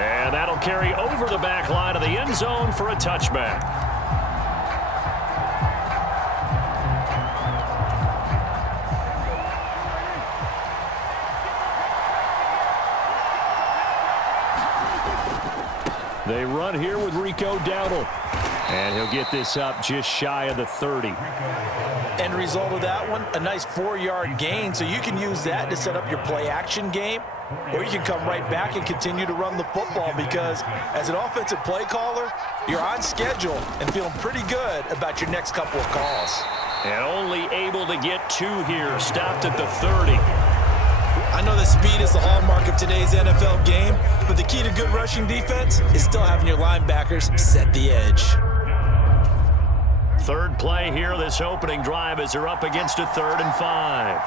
And that'll carry over the back line of the end zone for a touchback. They run here with Rico Dowdle. And he'll get this up just shy of the 30. End result of that one, a nice 4-yard gain. So you can use that to set up your play-action game, or you can come right back and continue to run the football because as an offensive play caller, you're on schedule and feeling pretty good about your next couple of calls. And only able to get 2 here, stopped at the 30. I know that speed is the hallmark of today's NFL game, but the key to good rushing defense is still having your linebackers set the edge. Third play here, this opening drive as they're up against a 3rd and 5.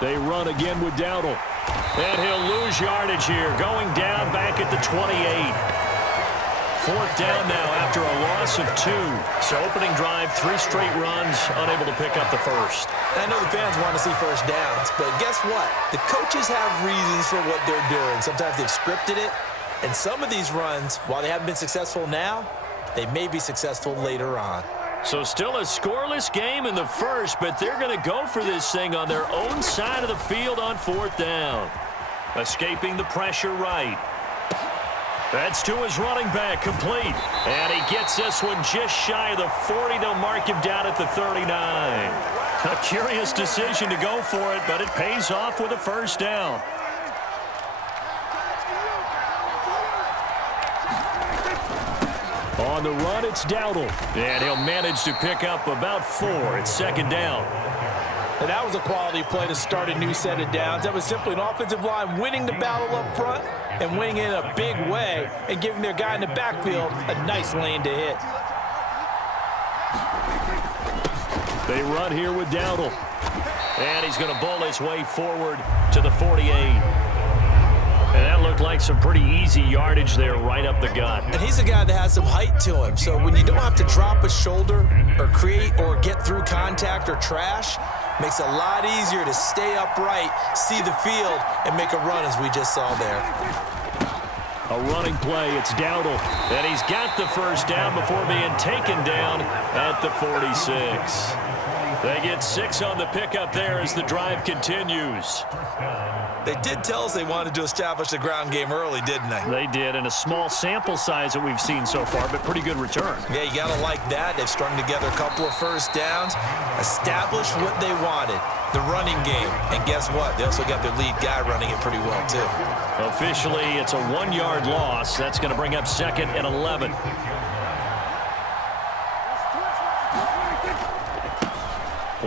They run again with Dowdle. And he'll lose yardage here, going down back at the 28. 4th down now after a loss of 2. So opening drive, 3 straight runs, unable to pick up the first. I know the fans want to see first downs, but guess what? The coaches have reasons for what they're doing. Sometimes they've scripted it, and some of these runs, while they haven't been successful now, they may be successful later on. So still a scoreless game in the first, but they're going to go for this thing on their own side of the field on 4th down. Escaping the pressure right. That's to his running back, complete. And he gets this one just shy of the 40. They'll mark him down at the 39. A curious decision to go for it, but it pays off with a first down. On the run, it's Dowdle. And he'll manage to pick up about 4. It's 2nd down. And that was a quality play to start a new set of downs. That was simply an offensive line winning the battle up front and winning in a big way and giving their guy in the backfield a nice lane to hit. They run here with Dowdle. And he's going to bowl his way forward to the 48. And that looked like some pretty easy yardage there right up the gut. And he's a guy that has some height to him. So when you don't have to drop a shoulder or create or get through contact or trash, makes it a lot easier to stay upright, see the field, and make a run as we just saw there. A running play, it's Dowdle. And he's got the first down before being taken down at the 46. They get 6 on the pickup there as the drive continues. They did tell us they wanted to establish the ground game early, didn't they? They did, and a small sample size that we've seen so far, but pretty good return. Yeah, you got to like that. They've strung together a couple of first downs, established what they wanted, the running game. And guess what? They also got their lead guy running it pretty well, too. Officially, it's a 1-yard loss. That's going to bring up 2nd and 11.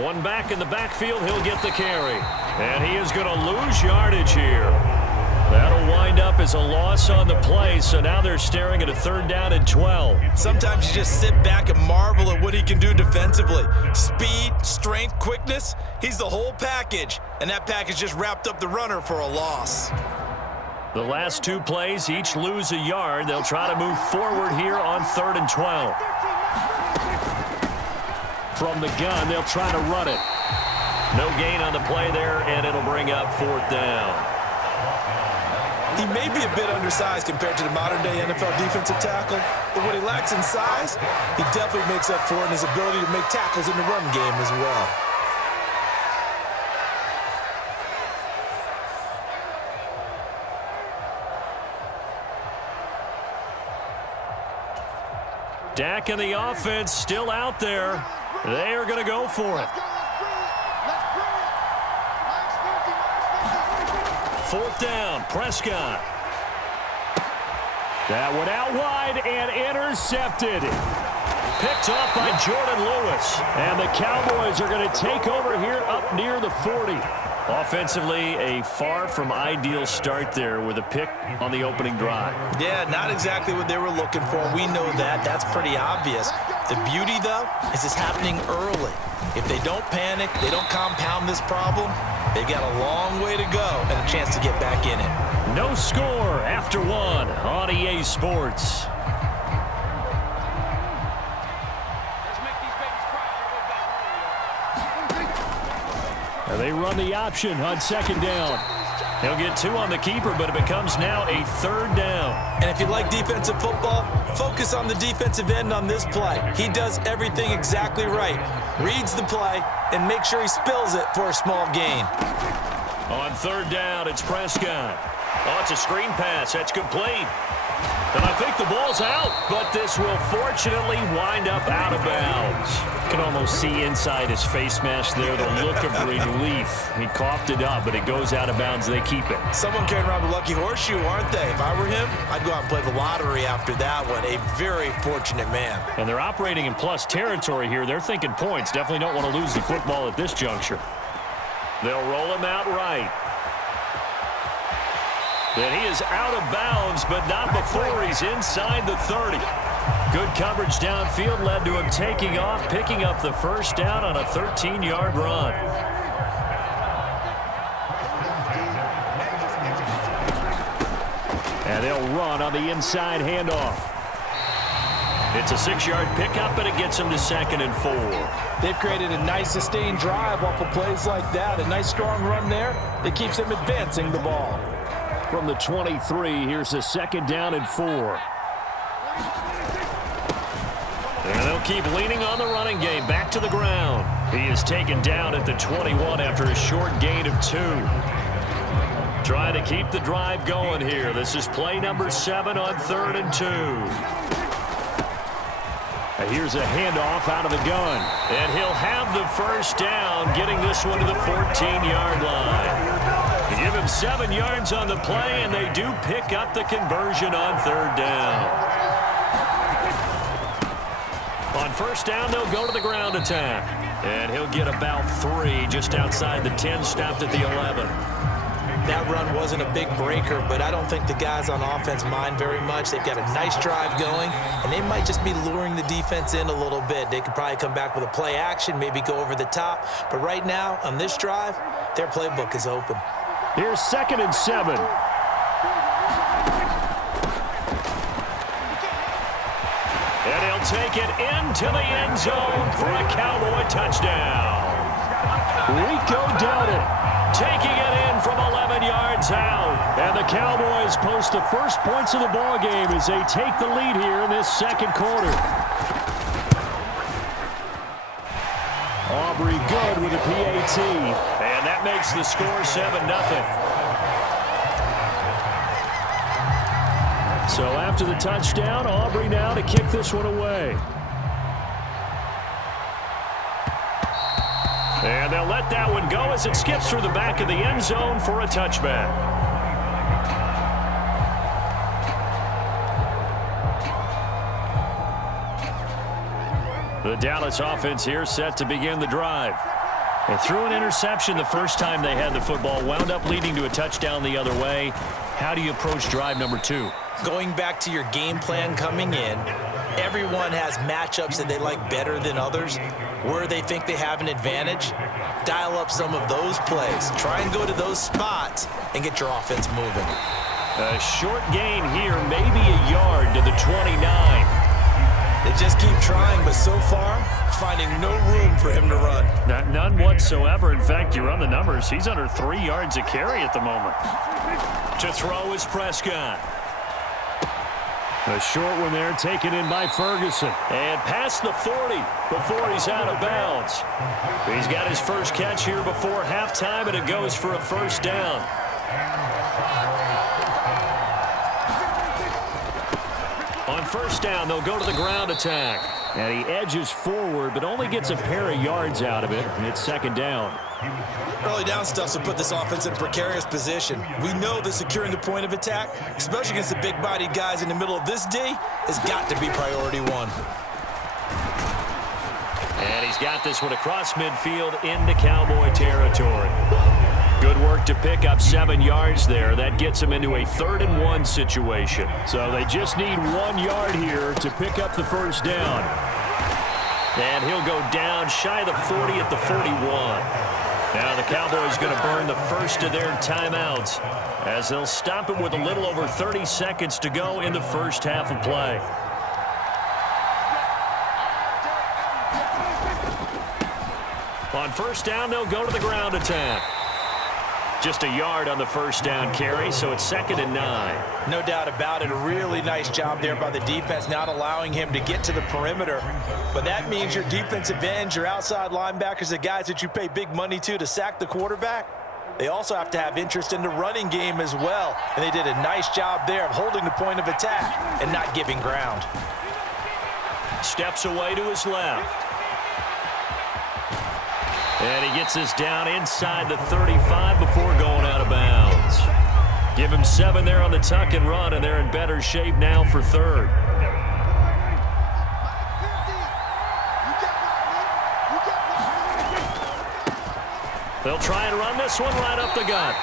One back in the backfield, he'll get the carry. And he is going to lose yardage here. That'll wind up as a loss on the play, so now they're staring at a 3rd down and 12. Sometimes you just sit back and marvel at what he can do defensively. Speed, strength, quickness, he's the whole package. And that package just wrapped up the runner for a loss. The last 2 plays each lose a yard. They'll try to move forward here on 3rd and 12. From the gun, they'll try to run it. No gain on the play there, and it'll bring up 4th down. He may be a bit undersized compared to the modern-day NFL defensive tackle, but what he lacks in size, he definitely makes up for it in his ability to make tackles in the run game as well. Dak and the offense still out there. They are going to go for it. 4th down, Prescott. That one out wide and intercepted. Picked off by Jordan Lewis. And the Cowboys are going to take over here up near the 40. Offensively, a far from ideal start there with a pick on the opening drive. Yeah, not exactly what they were looking for. We know that. That's pretty obvious. The beauty, though, is it's happening early. If they don't panic, they don't compound this problem, they've got a long way to go and a chance to get back in it. No score after 1 on EA Sports. They run the option on 2nd down. He'll get 2 on the keeper, but it becomes now a 3rd down. And if you like defensive football, focus on the defensive end on this play. He does everything exactly right. Reads the play and makes sure he spills it for a small gain. On 3rd down, it's Prescott. Oh, it's a screen pass. That's complete. And I think the ball's out, but this will fortunately wind up out of bounds. You can almost see inside his face mask there the look of relief. He coughed it up, but it goes out of bounds. They keep it. Someone carrying around the lucky horseshoe, aren't they? If I were him, I'd go out and play the lottery after that one. A very fortunate man. And they're operating in plus territory here. They're thinking points. Definitely don't want to lose the football at this juncture. They'll roll him out right. And he is out of bounds, but not before he's inside the 30. Good coverage downfield led to him taking off, picking up the 1st down on a 13-yard run. And they'll run on the inside handoff. It's a 6-yard pickup, and it gets him to 2nd and 4. They've created a nice sustained drive off of plays like that. A nice strong run there that keeps them advancing the ball. From the 23, here's a 2nd down and 4. And they'll keep leaning on the running game. Back to the ground. He is taken down at the 21 after a short gain of 2. Trying to keep the drive going here. This is play number 7 on 3rd and 2. Here's a handoff out of the gun. And he'll have the 1st down, getting this one to the 14-yard line. They give him 7 yards on the play, and they do pick up the conversion on 3rd down. On 1st down, they'll go to the ground attack. And he'll get about 3 just outside the 10, stopped at the 11. That run wasn't a big breaker, but I don't think the guys on offense mind very much. They've got a nice drive going, and they might just be luring the defense in a little bit. They could probably come back with a play action, maybe go over the top. But right now, on this drive, their playbook is open. Here's 2nd and 7. And he'll take it into the end zone for a Cowboy touchdown. Rico Dowdle taking it in from 11 yards out. And the Cowboys post the first points of the ball game as they take the lead here in this 2nd quarter. Aubrey good with a PAT. And that makes the score 7-0. So after the touchdown, Aubrey now to kick this one away. And they'll let that one go as it skips through the back of the end zone for a touchback. The Dallas offense here set to begin the drive. They threw an interception the first time they had the football, wound up leading to a touchdown the other way. How do you approach drive number 2? Going back to your game plan coming in, everyone has matchups that they like better than others. Where they think they have an advantage, dial up some of those plays. Try and go to those spots and get your offense moving. A short gain here, maybe a yard to the 29. They just keep trying, but so far, finding no room for him to run. None whatsoever. In fact, you run the numbers. He's under 3 yards a carry at the moment. To throw is Prescott. A short one there, taken in by Ferguson. And past the 40 before he's out of bounds. He's got his first catch here before halftime, and it goes for a 1st down. On 1st down, they'll go to the ground attack. And he edges forward, but only gets a pair of yards out of it, and it's 2nd down. Early down stuff will put this offense in a precarious position. We know that securing the point of attack, especially against the big-bodied guys in the middle of this D, has got to be priority 1. And he's got this one across midfield into Cowboy territory. Good work to pick up 7 yards there. That gets him into a 3rd and 1 situation. So they just need 1 yard here to pick up the 1st down. And he'll go down shy of the 40 at the 41. Now the Cowboys going to burn the first of their timeouts as they'll stop it with a little over 30 seconds to go in the first half of play. On 1st down, they'll go to the ground attack. Just a yard on the first down carry, so it's 2nd and 9. No doubt about it. A really nice job there by the defense, not allowing him to get to the perimeter. But that means your defensive ends, your outside linebackers, the guys that you pay big money to sack the quarterback, they also have to have interest in the running game as well. And they did a nice job there of holding the point of attack and not giving ground. Steps away to his left. And he gets us down inside the 35 before going out of bounds. Give him 7 there on the tuck and run, and they're in better shape now for 3rd. They'll try and run this one right up the gut.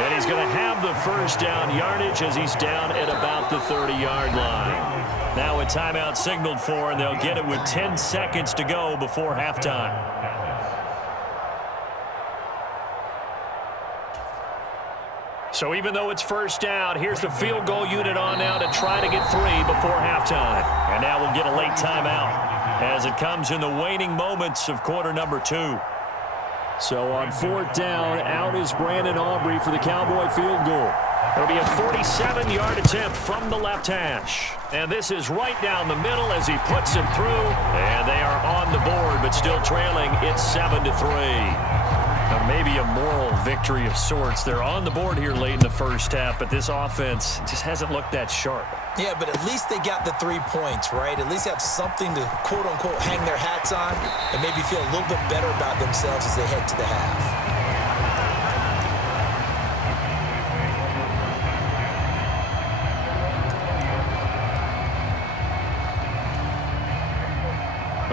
And he's going to have the first down yardage as he's down at about the 30-yard line. Now a timeout signaled for, and they'll get it with 10 seconds to go before halftime. So even though it's first down, here's the field goal unit on now to try to get 3 before halftime. And now we'll get a late timeout as it comes in the waning moments of quarter number 2. So on 4th down, out is Brandon Aubrey for the Cowboy field goal. It'll be a 47-yard attempt from the left hash. And this is right down the middle as he puts it through. And they are on the board, but still trailing. It's 7-3. Maybe a moral victory of sorts. They're on the board here late in the first half, but this offense just hasn't looked that sharp. Yeah, but at least they got the 3 points, right? At least have something to, quote-unquote, hang their hats on and maybe feel a little bit better about themselves as they head to the half.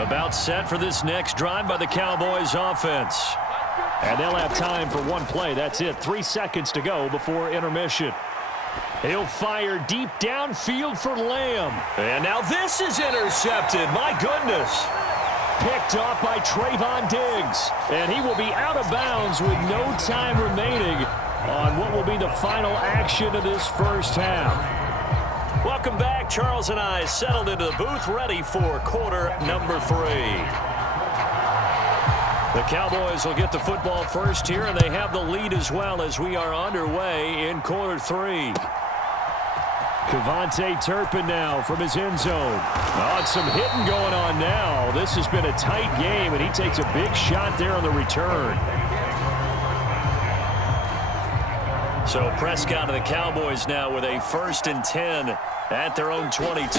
About set for this next drive by the Cowboys offense. And they'll have time for one play. That's it. 3 seconds to go before intermission. He'll fire deep downfield for Lamb. And now this is intercepted. My goodness. Picked off by Trayvon Diggs. And he will be out of bounds with no time remaining on what will be the final action of this first half. Welcome back. Charles and I settled into the booth ready for quarter number 3. The Cowboys will get the football first here, and they have the lead as well as we are underway in quarter 3. Kevontae Turpin now from his end zone. Oh, it's some hitting going on now. This has been a tight game, and he takes a big shot there on the return. So Prescott and the Cowboys now with a 1st and 10 at their own 22.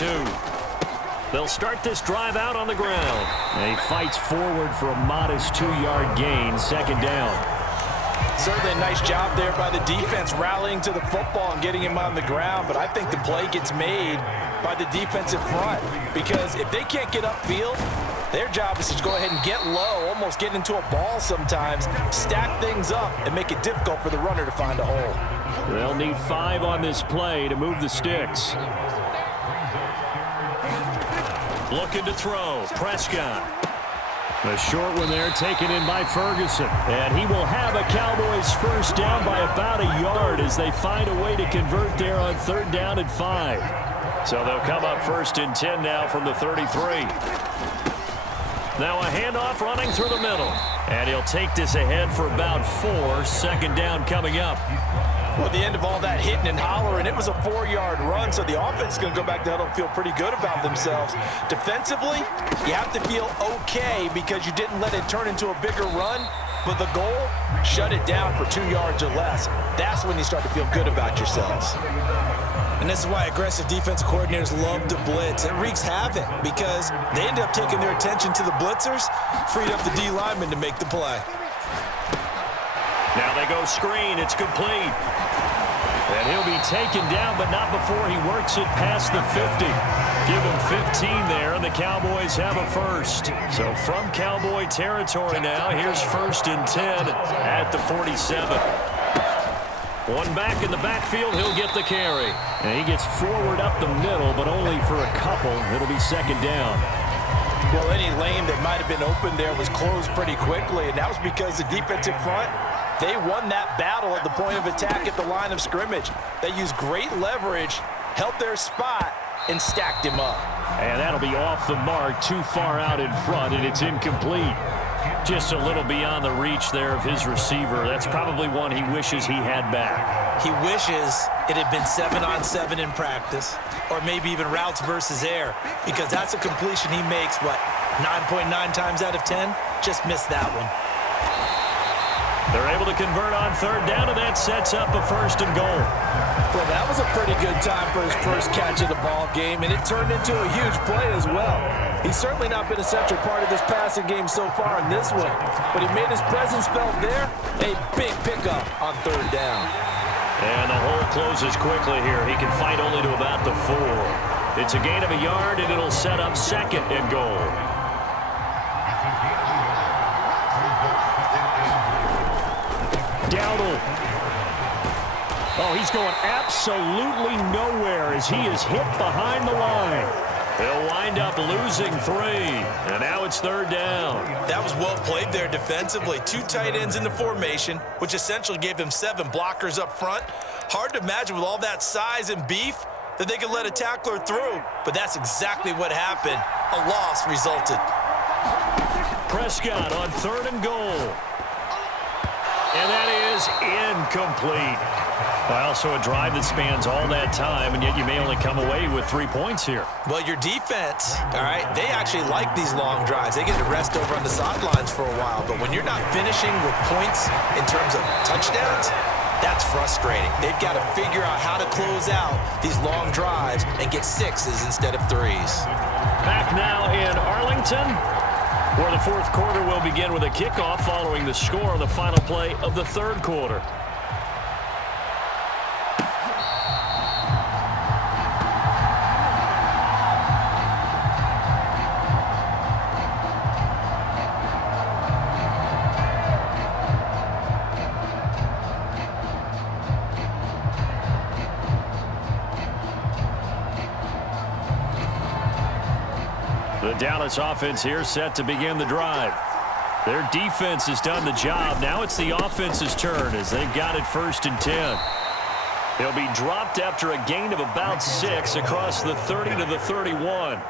They'll start this drive out on the ground. And he fights forward for a modest 2-yard gain, 2nd down. Certainly a nice job there by the defense rallying to the football and getting him on the ground, but I think the play gets made by the defensive front because if they can't get upfield, their job is to go ahead and get low, almost get into a ball sometimes, stack things up, and make it difficult for the runner to find a hole. They'll need 5 on this play to move the sticks. Looking to throw. Prescott. The short one there taken in by Ferguson. And he will have a Cowboys first down by about a yard as they find a way to convert there on 3rd down and 5. So they'll come up 1st and 10 now from the 33. Now a handoff running through the middle. And he'll take this ahead for about 4. 2nd down coming up. Well, at the end of all that hitting and hollering, it was a 4-yard run, so the offense is going to go back to huddle and feel pretty good about themselves. Defensively, you have to feel okay because you didn't let it turn into a bigger run, but the goal, shut it down for 2 yards or less. That's when you start to feel good about yourselves. And this is why aggressive defensive coordinators love to blitz. It wreaks havoc because they end up taking their attention to the blitzers, freed up the D lineman to make the play. Now they go screen. It's complete. And he'll be taken down, but not before he works it past the 50. Give him 15 there, and the Cowboys have a first. So from Cowboy territory now, here's 1st and 10 at the 47. One back in the backfield, he'll get the carry. And he gets forward up the middle, but only for a couple. It'll be 2nd down. Well, any lane that might have been open there was closed pretty quickly, and that was because the defensive front, they won that battle at the point of attack at the line of scrimmage. They used great leverage, held their spot, and stacked him up. And that'll be off the mark, too far out in front, and it's incomplete. Just a little beyond the reach there of his receiver. That's probably one he wishes he had back. He wishes it had been 7-on-7 in practice, or maybe even routes versus air, because that's a completion he makes, 9.9 times out of 10? Just missed that one. They're able to convert on third down, and that sets up a 1st and goal. Well, that was a pretty good time for his first catch of the ball game, and it turned into a huge play as well. He's certainly not been a central part of this passing game so far in this one, but he made his presence felt there. A big pickup on third down. And the hole closes quickly here. He can fight only to about the 4. It's a gain of a yard, and it'll set up 2nd and goal. Dowdle. Oh, he's going absolutely nowhere as he is hit behind the line. They'll wind up losing 3, and now it's 3rd down. That was well played there defensively. 2 tight ends in the formation, which essentially gave him 7 blockers up front. Hard to imagine with all that size and beef that they could let a tackler through, but that's exactly what happened. A loss resulted. Prescott on 3rd and goal. And that is incomplete. Well, so a drive that spans all that time, and yet you may only come away with 3 points here. Well, your defense, all right, they actually like these long drives. They get to rest over on the sidelines for a while, but when you're not finishing with points in terms of touchdowns, that's frustrating. They've got to figure out how to close out these long drives and get 6s instead of 3s. Back now in Arlington, where the 4th quarter will begin with a kickoff following the score on the final play of the 3rd quarter. The Dallas offense here set to begin the drive. Their defense has done the job. Now it's the offense's turn as they've got it 1st and 10. They'll be dropped after a gain of about 6 across the 30 to the 31.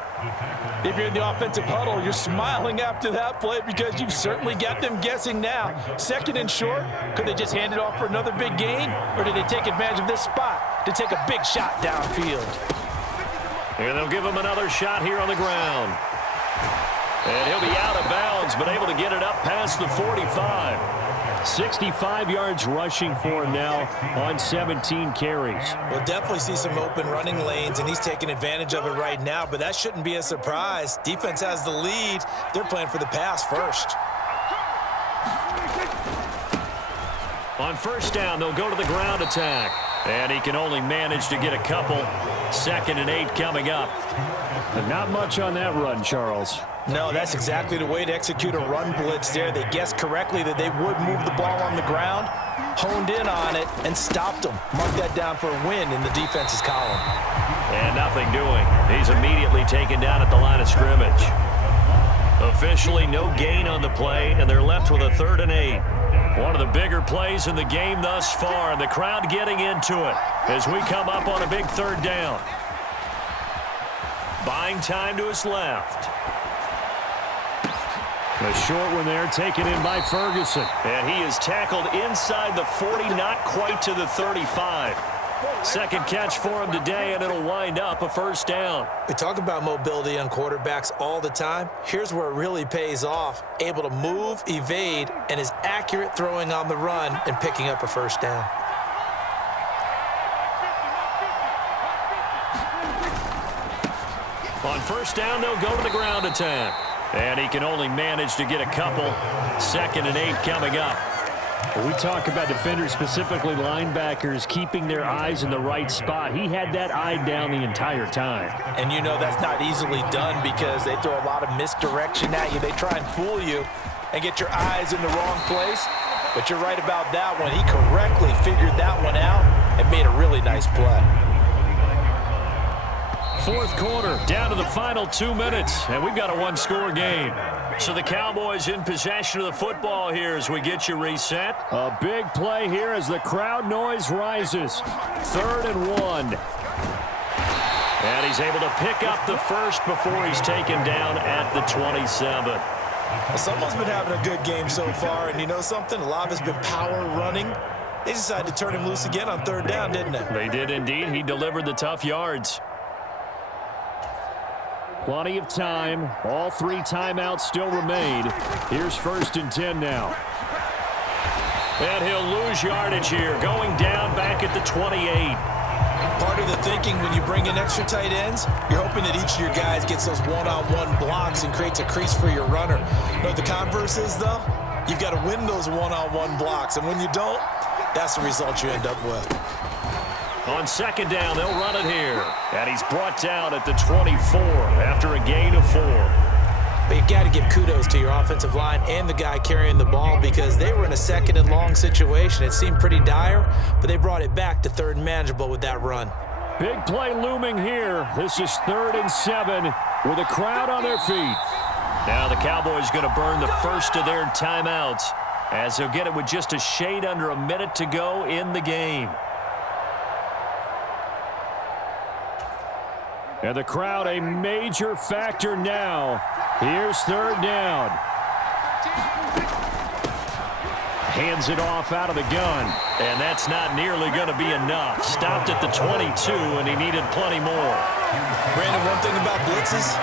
If you're in the offensive huddle, you're smiling after that play because you've certainly got them guessing now. 2nd and short, could they just hand it off for another big gain? Or did they take advantage of this spot to take a big shot downfield? And they'll give him another shot here on the ground. And he'll be out of bounds, but able to get it up past the 45. 65 yards rushing for him now on 17 carries. We'll definitely see some open running lanes, and he's taking advantage of it right now, but that shouldn't be a surprise. Defense has the lead. They're playing for the pass first. On 1st down, they'll go to the ground attack. And he can only manage to get a couple. 2nd and 8 coming up. But not much on that run, Charles. No, that's exactly the way to execute a run blitz there. They guessed correctly that they would move the ball on the ground, honed in on it, and stopped them. Mark that down for a win in the defense's column. And nothing doing. He's immediately taken down at the line of scrimmage. Officially no gain on the play, and they're left with a 3rd and 8. One of the bigger plays in the game thus far, and the crowd getting into it as we come up on a big 3rd down. Buying time to his left. A short one there taken in by Ferguson. And he is tackled inside the 40, not quite to the 35. 2nd catch for him today, and it'll wind up a 1st down. We talk about mobility on quarterbacks all the time. Here's where it really pays off. Able to move, evade, and is accurate throwing on the run and picking up a 1st down. On 1st down, they'll go to the ground attack. And he can only manage to get a couple. 2nd and 8 coming up. We talk about defenders, specifically linebackers, keeping their eyes in the right spot. He had that eye down the entire time. And you know that's not easily done because they throw a lot of misdirection at you. They try and fool you and get your eyes in the wrong place. But you're right about that one. He correctly figured that one out and made a really nice play. 4th quarter, down to the final 2 minutes, and we've got a 1-score game. So the Cowboys in possession of the football here as we get you reset. A big play here as the crowd noise rises. 3rd and 1. And he's able to pick up the 1st before he's taken down at the 27. Well, someone's been having a good game so far, and you know something? A lot has been power running. They decided to turn him loose again on third down, didn't they? They did indeed. He delivered the tough yards. Plenty of time. All 3 timeouts still remain. Here's 1st and 10 now. And he'll lose yardage here, going down back at the 28. Part of the thinking when you bring in extra tight ends, you're hoping that each of your guys gets those one-on-one blocks and creates a crease for your runner. You know what the converse is, though? You've got to win those one-on-one blocks, and when you don't, that's the result you end up with. On 2nd down, they'll run it here. And he's brought down at the 24 after a gain of 4. But you got to give kudos to your offensive line and the guy carrying the ball because they were in a 2nd and long situation. It seemed pretty dire, but they brought it back to 3rd and manageable with that run. Big play looming here. This is 3rd and 7 with a crowd on their feet. Now the Cowboys going to burn the first of their timeouts as they'll get it with just a shade under a minute to go in the game. And the crowd a major factor now. Here's 3rd down. Hands it off out of the gun. And that's not nearly going to be enough. Stopped at the 22, and he needed plenty more. Brandon, one thing about blitzes,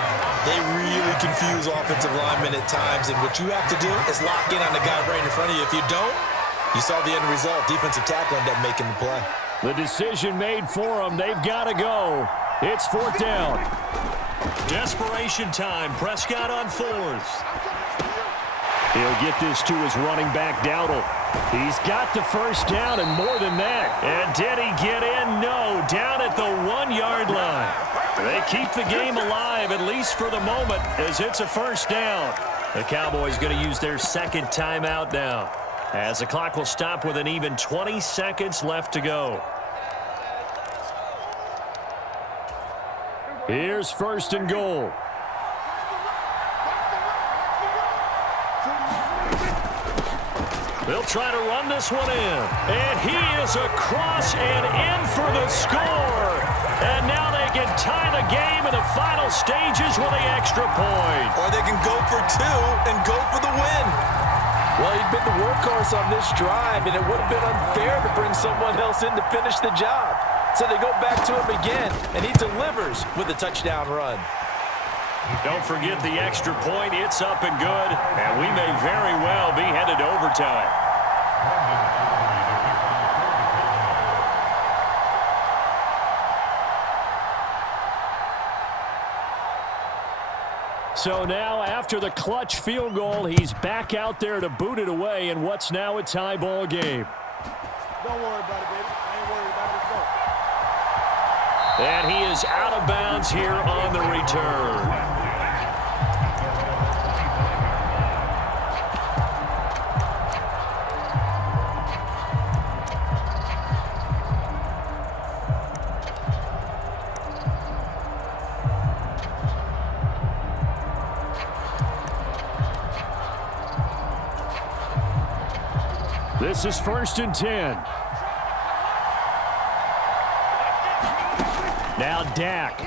they really confuse offensive linemen at times, and what you have to do is lock in on the guy right in front of you. If you don't, you saw the end result. Defensive tackle ended up making the play. The decision made for them. They've got to go. It's 4th down. Desperation time. Prescott on 4th. He'll get this to his running back, Dowdle. He's got the 1st down and more than that. And did he get in? No. Down at the 1-yard line. They keep the game alive, at least for the moment, as it's a 1st down. The Cowboys going to use their 2nd timeout now, as the clock will stop with an even 20 seconds left to go. Here's 1st and goal. They'll try to run this one in. And he is across and in for the score. And now they can tie the game in the final stages with the extra point. Or they can go for 2 and go for the win. Well, he'd been the workhorse on this drive, and it would have been unfair to bring someone else in to finish the job. So they go back to him again, and he delivers with a touchdown run. Don't forget the extra point. It's up and good, and we may very well be headed to overtime. So now, after the clutch field goal, he's back out there to boot it away in what's now a tie ball game. Don't worry about it, baby. I ain't worried about it. Go. And he is out of bounds here on the return. This is 1st and 10. Now Dak.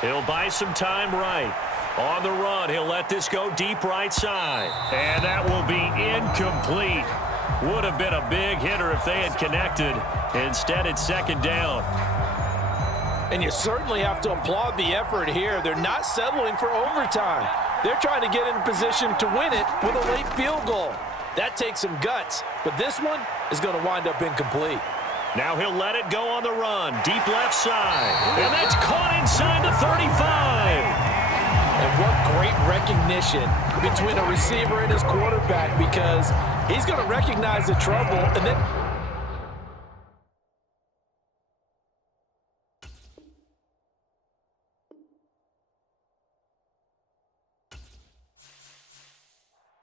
He'll buy some time right. On the run, he'll let this go deep right side. And that will be incomplete. Would have been a big hitter if they had connected. Instead, it's 2nd down. And you certainly have to applaud the effort here. They're not settling for overtime. They're trying to get in position to win it with a late field goal. That takes some guts, but this one is going to wind up incomplete. Now he'll let it go on the run. Deep left side. And that's caught inside the 35. And what great recognition between a receiver and his quarterback, because he's going to recognize the trouble and then